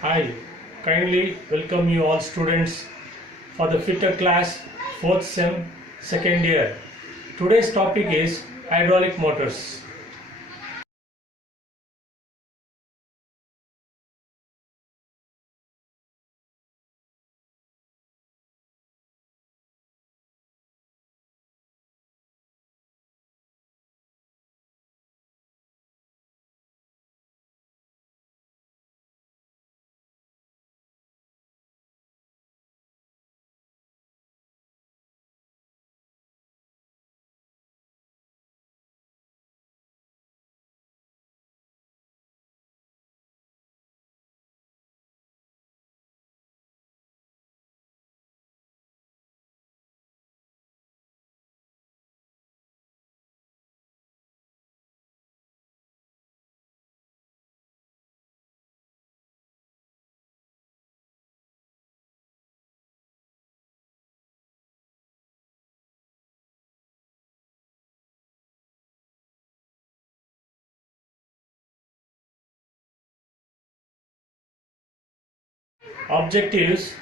Hi, kindly welcome you all students for the fitter class 4th sem 2nd year. Today's topic is hydraulic motors. Objectives: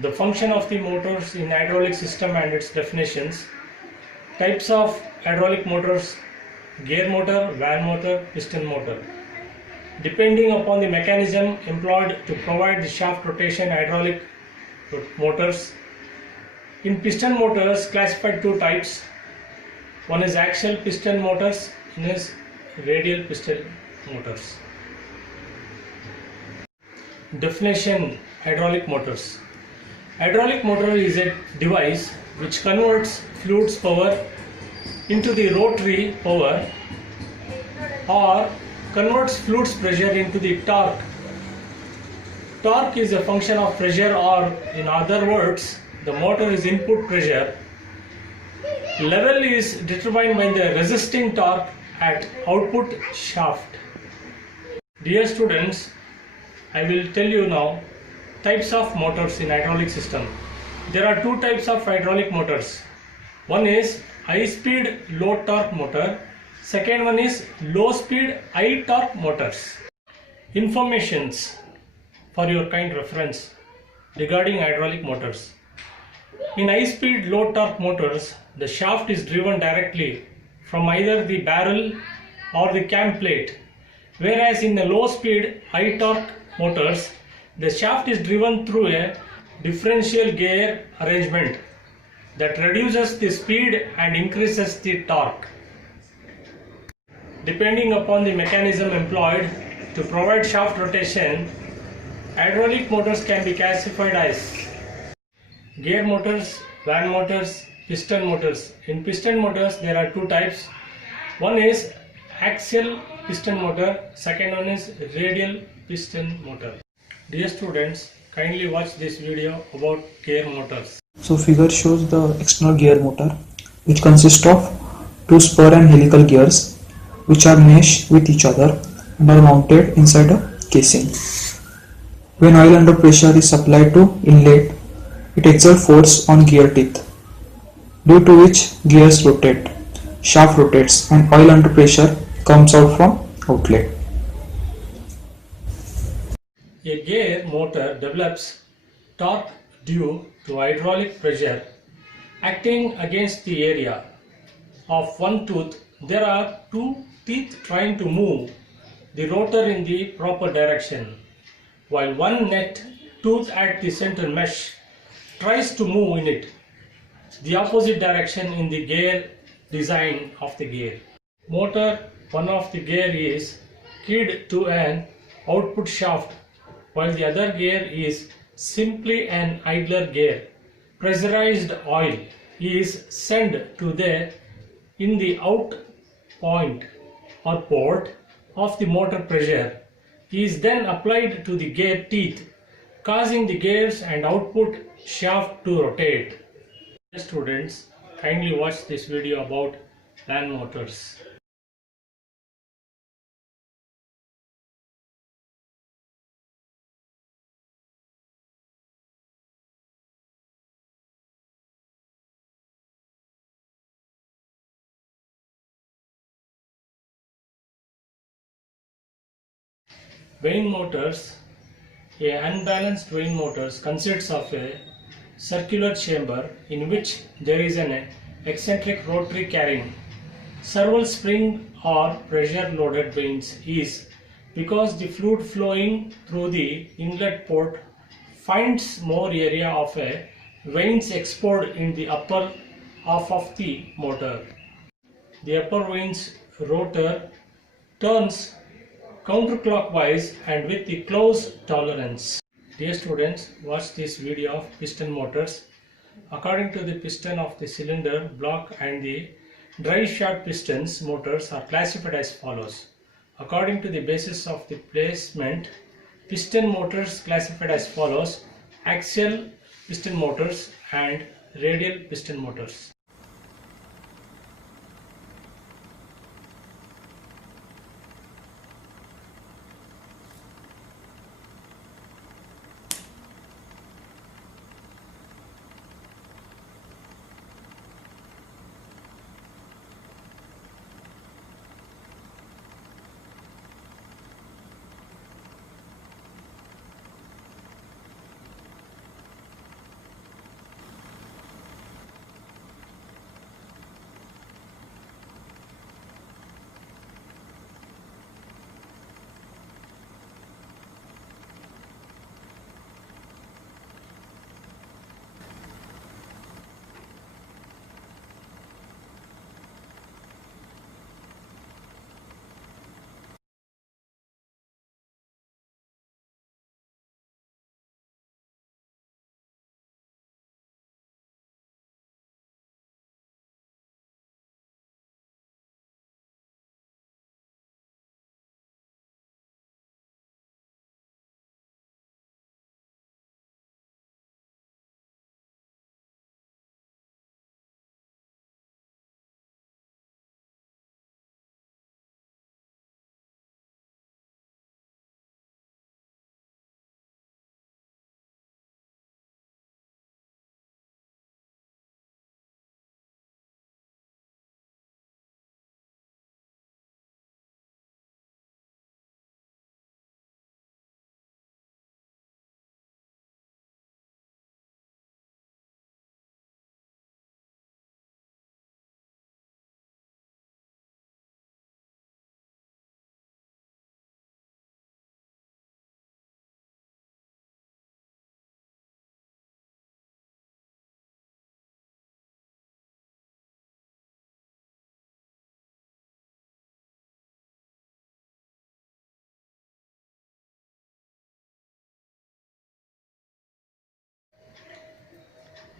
the function of the motors in hydraulic system and its definitions. Types of hydraulic motors: gear motor, van motor, piston motor. Depending upon the mechanism employed to provide the shaft rotation, hydraulic motors. In piston motors, classified two types. One is axial piston motors, one is radial piston motors. Definition: hydraulic motors. Hydraulic motor is a device which converts fluids power into the rotary power or converts fluids pressure into the torque. Torque is a function of pressure, or in other words, the motor is input pressure. Level is determined by the resisting torque at output shaft. Dear students, I will tell you now types of motors in hydraulic system. There are two types of hydraulic motors. One is high speed low torque motor. Second one is low speed high torque motors. Informations for your kind reference regarding hydraulic motors. In high speed low torque motors, the shaft is driven directly from either the barrel or the cam plate, whereas in the low speed high torque motors, the shaft is driven through a differential gear arrangement that reduces the speed and increases the torque. Depending upon the mechanism employed to provide shaft rotation, hydraulic motors can be classified as gear motors, van motors, piston motors. In piston motors, there are two types. One is axial piston motor, second one is radial piston motor. Dear students, kindly watch this video about gear motors. So figure shows the external gear motor, which consists of two spur and helical gears which are meshed with each other and are mounted inside a casing. When oil under pressure is supplied to inlet, it exerts force on gear teeth, due to which gears rotate, shaft rotates, and oil under pressure comes out from outlet. A gear motor develops torque due to hydraulic pressure acting against the area of one tooth. There are two teeth trying to move the rotor in the proper direction, while one net tooth at the center mesh tries to move in it the opposite direction in the gear design of the gear. Motor one of the gear is keyed to an output shaft, while the other gear is simply an idler gear. Pressurized oil is sent to the in the out point or port of the motor. Pressure is then applied to the gear teeth, causing the gears and output shaft to rotate. Students, kindly watch this video about van motors. Vane motors. A unbalanced vane motor consists of a circular chamber in which there is an eccentric rotary carrying serval spring or pressure loaded vanes is because the fluid flowing through the inlet port finds more area of a vanes export in the upper half of the motor. The upper vanes rotor turns counterclockwise and with the close tolerance. Dear students, watch this video of piston motors. According to the piston of the cylinder block and the drive shaft pistons motors are classified as follows. According to the basis of the placement, piston motors classified as follows: axial piston motors and radial piston motors.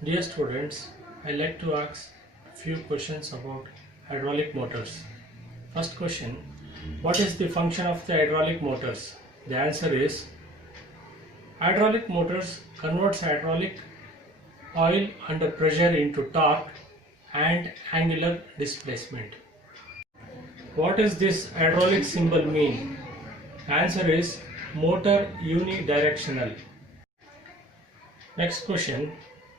Dear students, I like to ask few questions about hydraulic motors. First question: what is the function of the hydraulic motors? The answer is hydraulic motors converts hydraulic oil under pressure into torque and angular displacement. What does this hydraulic symbol mean? The answer is motor unidirectional. Next question: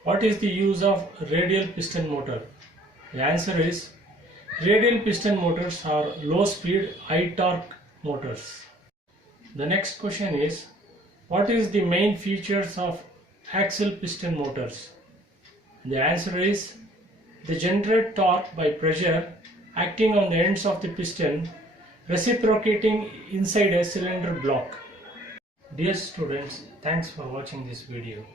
what is the use of radial piston motor? The answer is radial piston motors are low speed, high torque motors. The next question is, what is the main features of axial piston motors? The answer is they generate torque by pressure acting on the ends of the piston, reciprocating inside a cylinder block. Dear students, thanks for watching this video.